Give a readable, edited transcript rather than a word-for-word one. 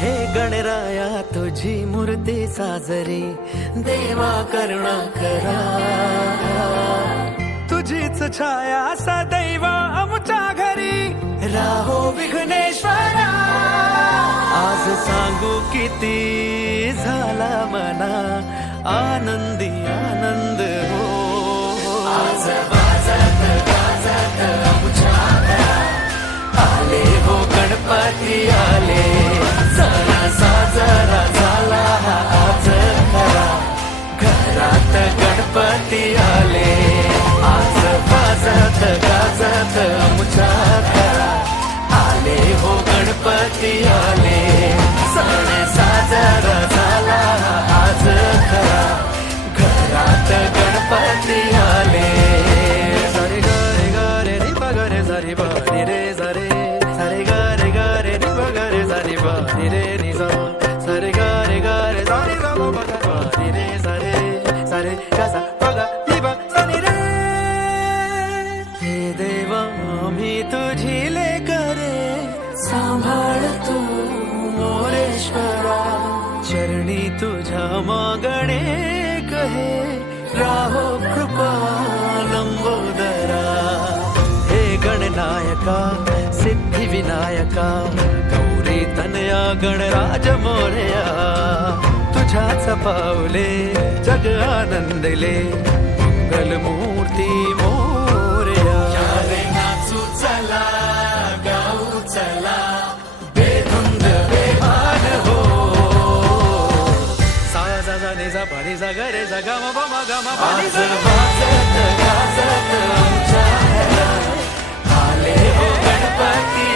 हे गणराया तुझी मूर्ती साजरी देवा करुणा करा, तुझीच छाया सदैव आमच्या घरी राहो विघ्नेश्वरा। आज सांगू किती झाला मना आनंदी आनंद हो, आज वाजत गाजत आमच्या घरात आले हो गणपती आले, सणा साजरा झाला हा आज खरा, घरात गणपती आले, आज वाजत गाजत आमच्या घरात आले हो गणपती आले, सण साजरा झाला हा आज खरा, घरात गणपती आले। सारे गारे गारे रे पगरे सारे बारी रे सारे, सारे गारे गारे रे पगरे सारे बारी रे निजा, सारे गारे गारे सारे गा बारी रे सारे, सारे कसा पगा निबा सारे रे। हे देवा मी तुझी लेकरे सांभाळ तू मोरेश्वरा, चरणी तुझ्या मागणे कहे राहो कृपा लंबोदरा। हे गणनायका सिद्धी विनायका गौरी तनया गणराज मोरया, तुझ्याच पावले जग आनंदले मंगल मूर्ती मोरया। यारे नाचू चला गाऊ चला बेधुंद बेभान हो, सा जा जा नि जा पा नि जा ग रे जा गा म प म ग म प नि जा। वाजत गाजत आमच्या घरात आले हो गणपती